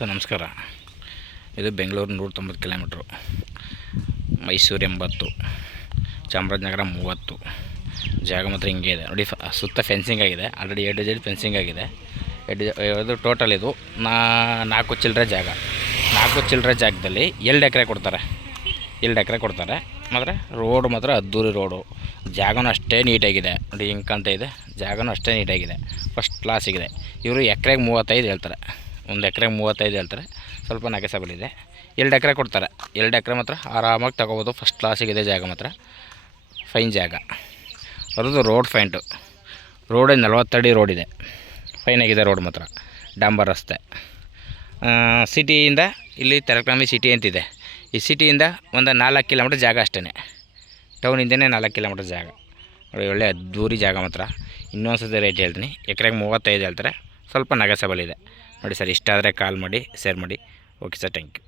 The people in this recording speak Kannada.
ಸರ್ ನಮಸ್ಕಾರ. ಇದು ಬೆಂಗಳೂರು 190 ಕಿಲೋಮೀಟ್ರು, ಮೈಸೂರು 80, ಚಾಮರಾಜನಗರ 30. ಜಾಗ ಮಾತ್ರ ಹಿಂಗೆ ಇದೆ ನೋಡಿ. ಸುತ್ತ ಫೆನ್ಸಿಂಗ್ ಆಗಿದೆ, ಆಲ್ರೆಡಿ 2 ಜೆಡ್ ಫೆನ್ಸಿಂಗ್ ಆಗಿದೆ. ಇದು ಟೋಟಲ್ ಇದು 4 ಚಿಲ್ಲರೆ ಜಾಗ. 4 ಚಿಲ್ಲರೆ ಜಾಗದಲ್ಲಿ 2 ಎಕರೆ ಕೊಡ್ತಾರೆ. 2 ಎಕರೆ ಕೊಡ್ತಾರೆ. ಮಾತ್ರ ರೋಡು ಮಾತ್ರ ಅದ್ದೂರಿ ರೋಡು. ಜಾಗನೂ ಅಷ್ಟೇ ನೀಟಾಗಿದೆ ನೋಡಿ, ಹಿಂಗೆ ಕಾಣ್ತಾ ಇದೆ. ಜಾಗನೂ ಅಷ್ಟೇ ನೀಟಾಗಿದೆ, ಫಸ್ಟ್ ಕ್ಲಾಸಿಗಿದೆ. ಇವರು ಎಕರೆಗೆ 35 ಹೇಳ್ತಾರೆ. 1 ಎಕರೆಗೆ 35 ಹೇಳ್ತಾರೆ. ಸ್ವಲ್ಪ ನೆಗೆಸಬಲ್ ಇದೆ. 2 ಎಕರೆ ಕೊಡ್ತಾರೆ. 2 ಎಕರೆ ಮಾತ್ರ ಆರಾಮಾಗಿ ತಗೋಬೋದು. ಫಸ್ಟ್ ಕ್ಲಾಸಿಗಿದೆ ಜಾಗ, ಮಾತ್ರ ಫೈನ್ ಜಾಗ. ಅವ್ರದ್ದು ರೋಡ್ ಫೈಂಟು. ರೋಡ್ 40 ಅಡಿ ರೋಡ್ ಇದೆ. ಫೈನಾಗಿದೆ ರೋಡ್ ಮಾತ್ರ, ಡಾಂಬರ್ ರಸ್ತೆ. ಸಿಟಿಯಿಂದ ಇಲ್ಲಿ ತೆರಕನಹಳ್ಳಿ ಸಿಟಿ ಅಂತಿದೆ. ಈ ಸಿಟಿಯಿಂದ ಒಂದು 4 ಕಿಲೋಮೀಟ್ರ್ ಜಾಗ ಅಷ್ಟೇ. ಟೌನಿಂದನೇ 4 ಕಿಲೋಮೀಟ್ರ್ ಜಾಗ ನೋಡಿ. ಒಳ್ಳೆ ಅದ್ದೂರಿ ಜಾಗ ಮಾತ್ರ. ಇನ್ನೊಂದು ಸತಿ ರೇಟ್ ಹೇಳ್ತೀನಿ. ಎಕರೆಗೆ 35 ಹೇಳ್ತಾರೆ. ಸ್ವಲ್ಪ ನೆಗೆಸಬಲ್ ಇದೆ ನೋಡಿ ಸರ್. ಇಷ್ಟ ಆದರೆ ಕಾಲ್ ಮಾಡಿ, ಶೇರ್ ಮಾಡಿ. Okay sir, thank you.